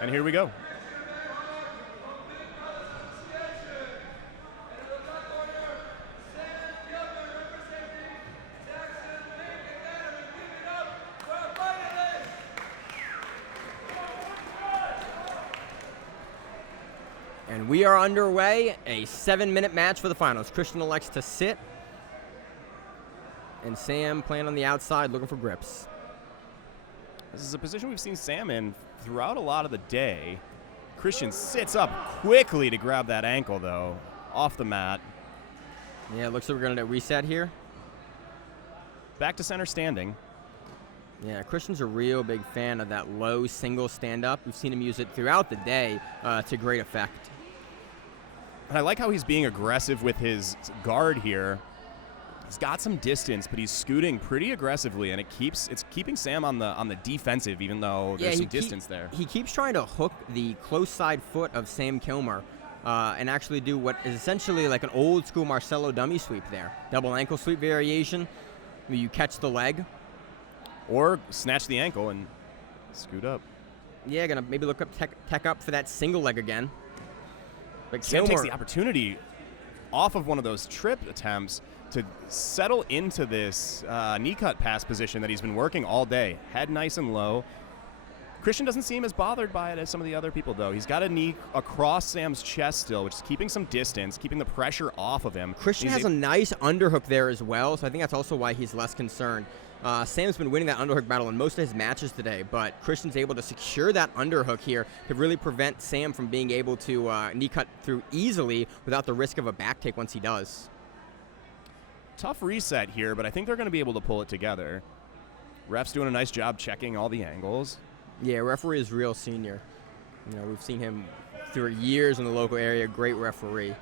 And here we go. And we are underway, a 7-minute match for the finals. Christian elects to sit, and Sam playing on the outside looking for grips. This is a position we've seen Sam in throughout a lot of the day. Christian sits up quickly to grab that ankle, though, off the mat. Yeah, it looks like we're going to reset here. Back to center standing. Yeah, Christian's a real big fan of that low single stand-up. We've seen him use it throughout the day to great effect. And I like how he's being aggressive with his guard here. He's got some distance, but he's scooting pretty aggressively, and it's keeping Sam on the defensive, even though there's some distance there. He keeps trying to hook the close side foot of Sam Kilmer and actually do what is essentially like an old-school Marcelo dummy sweep there. Double ankle sweep variation, where you catch the leg. Or snatch the ankle and scoot up. Yeah, gonna maybe look up tech up for that single leg again. But Sam Kilmer takes the opportunity off of one of those trip attempts to settle into this knee cut pass position that he's been working all day. Head nice and low. Christian doesn't seem as bothered by it as some of the other people, though. He's got a knee across Sam's chest still, which is keeping some distance, keeping the pressure off of him. Christian has a nice underhook there as well, so I think that's also why he's less concerned. Sam's been winning that underhook battle in most of his matches today, but Christian's able to secure that underhook here to really prevent Sam from being able to knee cut through easily without the risk of a back take once he does. Tough reset here, but I think they're going to be able to pull it together. Ref's doing a nice job checking all the angles. Yeah, referee is real senior. You know, we've seen him through years in the local area. Great referee.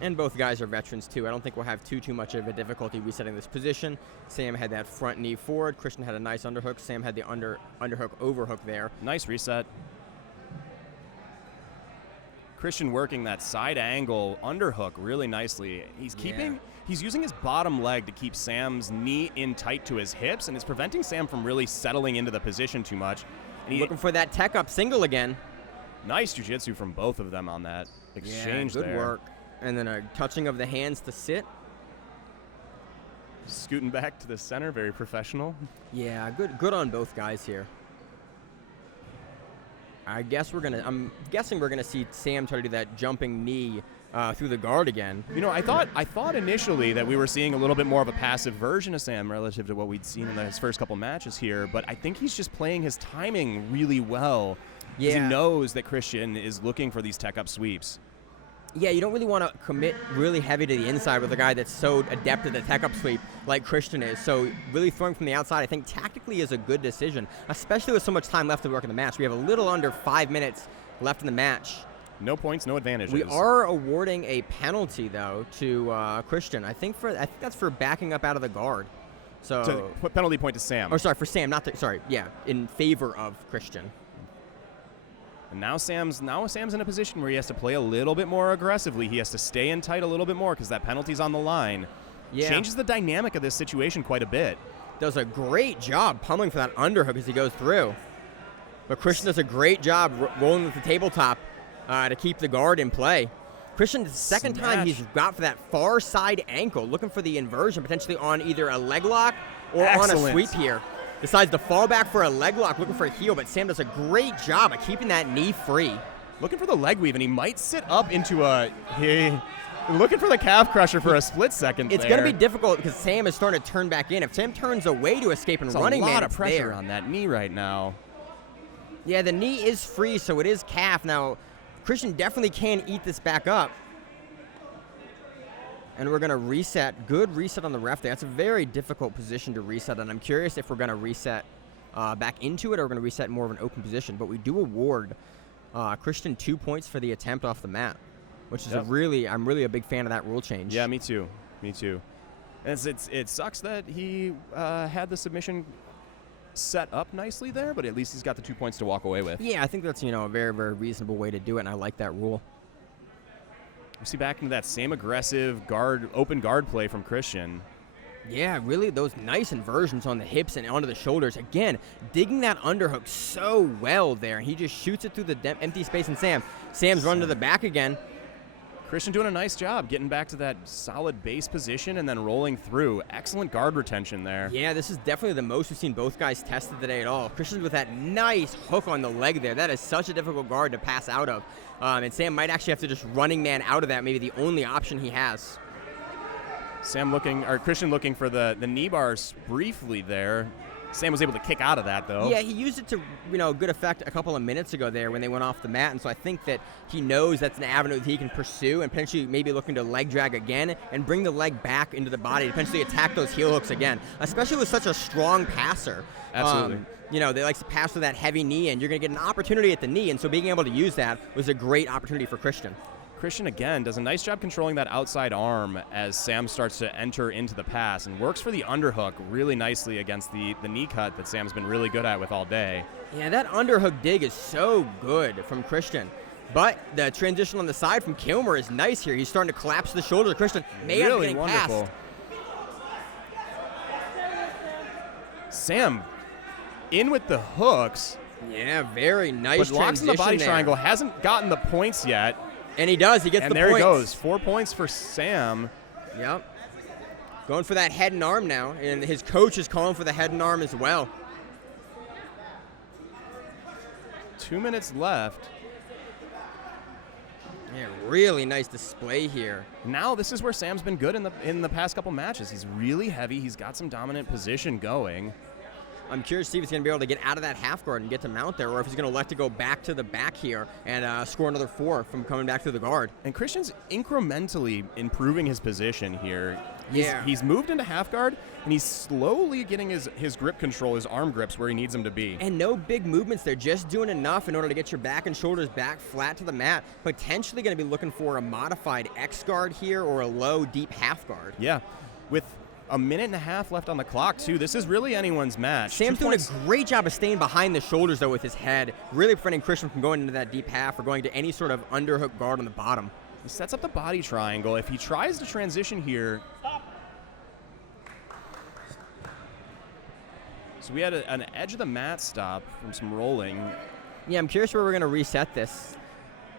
And both guys are veterans, too. I don't think we'll have too much of a difficulty resetting this position. Sam had that front knee forward. Christian had a nice underhook. Sam had the underhook overhook there. Nice reset. Christian working that side angle underhook really nicely. He's using his bottom leg to keep Sam's knee in tight to his hips, and it's preventing Sam from really settling into the position too much. And looking for that tech up single again. Nice jiu-jitsu from both of them on that exchange there. Good work. And then a touching of the hands to sit. Scooting back to the center, very professional. Yeah, good on both guys here. I'm guessing we're gonna see Sam try to do that jumping knee through the guard again. You know, I thought initially that we were seeing a little bit more of a passive version of Sam relative to what we'd seen in his first couple matches here, but I think he's just playing his timing really well. Yeah. He knows that Christian is looking for these tech up sweeps. Yeah, you don't really want to commit really heavy to the inside with a guy that's so adept at the tech-up sweep like Christian is. So really throwing from the outside, I think tactically is a good decision, especially with so much time left to work in the match. We have a little under 5 minutes left in the match. No points, no advantages. We are awarding a penalty, though, to Christian. I think that's for backing up out of the guard. So penalty point to Sam. Or sorry, for Sam, in favor of Christian. And now Sam's in a position where he has to play a little bit more aggressively. He has to stay in tight a little bit more because that penalty's on the line. Yeah. Changes the dynamic of this situation quite a bit. Does a great job pummeling for that underhook as he goes through. But Christian does a great job rolling with the tabletop to keep the guard in play. Christian, the second time he's got for that far side ankle, looking for the inversion, potentially on either a leg lock or on a sweep here. Decides to fall back for a leg lock, looking for a heel, but Sam does a great job of keeping that knee free. Looking for the leg weave, and he might sit up into looking for the calf crusher for a split second. It's going to be difficult because Sam is starting to turn back in. If Sam turns away to escape and running man, a lot of pressure on that knee right now. Yeah, the knee is free, so it is calf. Now, Christian definitely can eat this back up. And we're going to reset. Good reset on the ref there. That's a very difficult position to reset, and I'm curious if we're going to reset back into it or we're going to reset more of an open position. But we do award Christian 2 points for the attempt off the mat, which is I'm really a big fan of that rule change. Yeah, me too. And it sucks that he had the submission set up nicely there, but at least he's got the 2 points to walk away with. Yeah, I think that's a very, very reasonable way to do it, and I like that rule. We see back into that same aggressive open guard play from Christian. Yeah, really, those nice inversions on the hips and onto the shoulders. Again, digging that underhook so well there. He just shoots it through the empty space, and Sam's run to the back again. Christian doing a nice job getting back to that solid base position and then rolling through. Excellent guard retention there. Yeah, this is definitely the most we've seen both guys tested today at all. Christian with that nice hook on the leg there. That is such a difficult guard to pass out of. And Sam might actually have to just running man out of that, maybe the only option he has. Christian looking for the knee bars briefly there. Sam was able to kick out of that, though. Yeah, he used it to, good effect a couple of minutes ago there when they went off the mat, and so I think that he knows that's an avenue that he can pursue and potentially maybe looking to leg drag again and bring the leg back into the body to potentially attack those heel hooks again, especially with such a strong passer. Absolutely. They like to pass with that heavy knee, and you're going to get an opportunity at the knee, and so being able to use that was a great opportunity for Christian. Christian, again, does a nice job controlling that outside arm as Sam starts to enter into the pass and works for the underhook really nicely against the knee cut that Sam's been really good at with all day. Yeah, that underhook dig is so good from Christian. But the transition on the side from Kilmer is nice here. He's starting to collapse the shoulder. Christian may have really getting wonderful. Passed. Sam in with the hooks. Yeah, very nice. But locks in the body there. triangle, hasn't gotten the points yet. And he does. He gets and the there points. He goes. 4 points for Sam. Yep. Going for that head and arm now. And his coach is calling for the head and arm as well. 2 minutes left. Yeah, really nice display here. Now this is where Sam's been good in the past couple matches. He's really heavy. He's got some dominant position going. I'm curious to see if he's going to be able to get out of that half guard and get to mount there, or if he's going to elect to go back to the back here and score another 4 from coming back to the guard. And Christian's incrementally improving his position here. Yeah. He's moved into half guard, and he's slowly getting his grip control, his arm grips where he needs them to be. And no big movements there, just doing enough in order to get your back and shoulders back flat to the mat. Potentially going to be looking for a modified X guard here or a low, deep half guard. Yeah, with a minute and a half left on the clock, too. This is really anyone's match. Sam's doing a great job of staying behind the shoulders, though, with his head, really preventing Christian from going into that deep half or going to any sort of underhook guard on the bottom. He sets up the body triangle. If he tries to transition here... So we had an edge of the mat stop from some rolling. Yeah, I'm curious where we're going to reset this.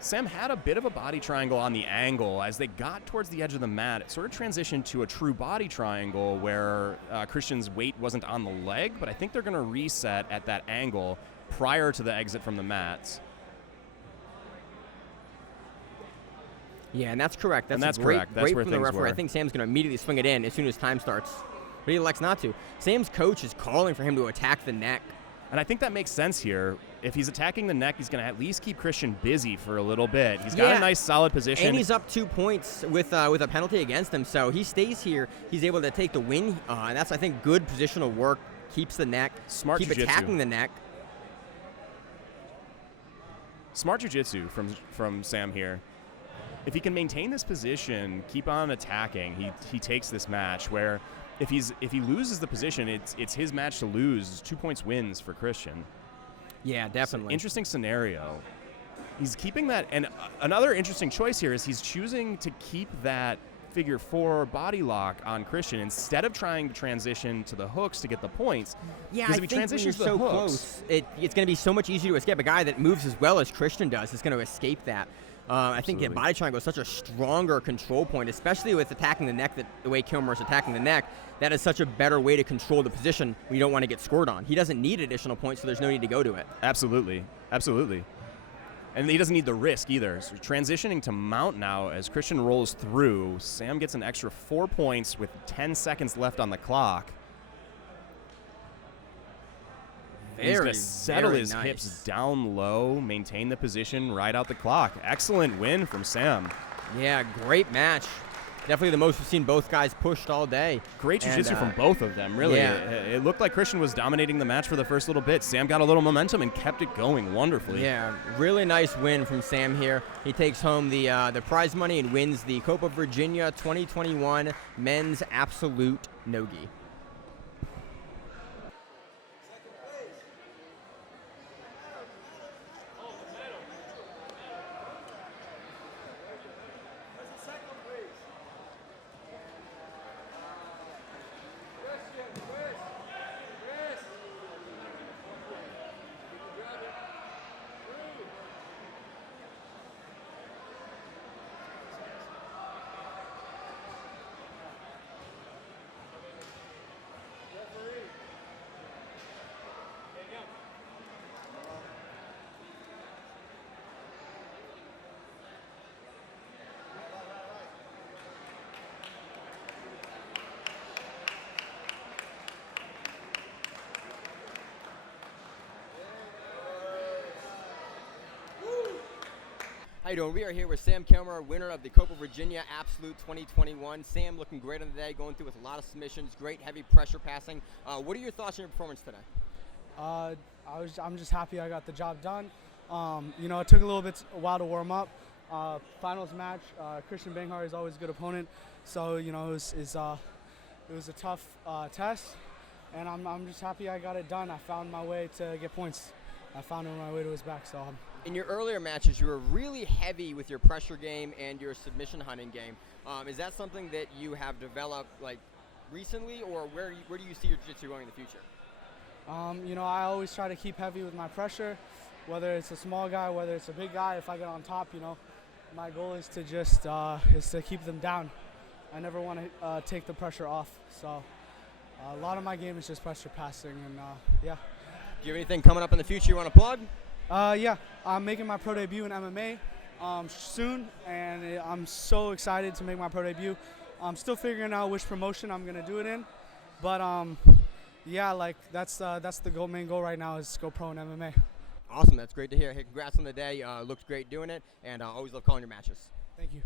Sam had a bit of a body triangle on the angle. As they got towards the edge of the mat, it sort of transitioned to a true body triangle where Christian's weight wasn't on the leg, but I think they're going to reset at that angle prior to the exit from the mats. Yeah, and that's correct. That's great, correct. That's great where from the things referee. were. I think Sam's going to immediately swing it in as soon as time starts, but he elects not to. Sam's coach is calling for him to attack the neck. And I think that makes sense here. If he's attacking the neck, he's going to at least keep Christian busy for a little bit. He's got a nice, solid position. And he's up 2 points with a penalty against him, so he stays here. He's able to take the win, and that's, I think, good positional work. Keeps the neck. Smart keep jiu-jitsu. Attacking the neck. Smart jiu-jitsu from Sam here. If he can maintain this position, keep on attacking, he takes this match where if he loses the position, it's his match to lose. 2 points wins for Christian. Yeah, definitely. Interesting scenario. He's keeping that, and another interesting choice here is he's choosing to keep that figure 4 body lock on Christian instead of trying to transition to the hooks to get the points. Yeah, because I if he think transitions when you're to the so hooks, close, it's going to be so much easier to escape. A guy that moves as well as Christian does is going to escape that. I think the body triangle is such a stronger control point, especially with attacking the neck, the way Kilmer is attacking the neck. That is such a better way to control the position when you don't want to get scored on. He doesn't need additional points, so there's no need to go to it. Absolutely. Absolutely. And he doesn't need the risk either. So transitioning to mount now as Christian rolls through. Sam gets an extra 4 points with 10 seconds left on the clock. He's going to settle his hips down low, maintain the position right out the clock. Excellent win from Sam. Yeah, great match. Definitely the most we've seen both guys pushed all day. Great jiu-jitsu from both of them, really. Yeah. It looked like Christian was dominating the match for the first little bit. Sam got a little momentum and kept it going wonderfully. Yeah, really nice win from Sam here. He takes home the prize money and wins the Copa Virginia 2021 Men's Absolute No-Gi. How you doing? We are here with Sam Kilmer, winner of the Copa Virginia Absolute 2021. Sam looking great on the day, going through with a lot of submissions, great heavy pressure passing. What are your thoughts on your performance today? I'm just happy I got the job done. It took a while to warm up. Finals match, Christian Banghart is always a good opponent, so it was a tough test, and I'm just happy I got it done. I found my way to get points. I found my way to his back. So in your earlier matches, you were really heavy with your pressure game and your submission hunting game. Is that something that you have developed recently, or where do you see your jiu-jitsu going in the future? I always try to keep heavy with my pressure, whether it's a small guy, whether it's a big guy. If I get on top, my goal is to just keep them down. I never want to take the pressure off. So a lot of my game is just pressure passing, and yeah. Do you have anything coming up in the future you want to plug? Yeah, I'm making my pro debut in MMA soon, and I'm so excited to make my pro debut. I'm still figuring out which promotion I'm gonna do it in, but yeah, that's the main goal right now is to go pro in MMA. Awesome, that's great to hear. Hey, congrats on the day. Looked great doing it, and always love calling your matches. Thank you.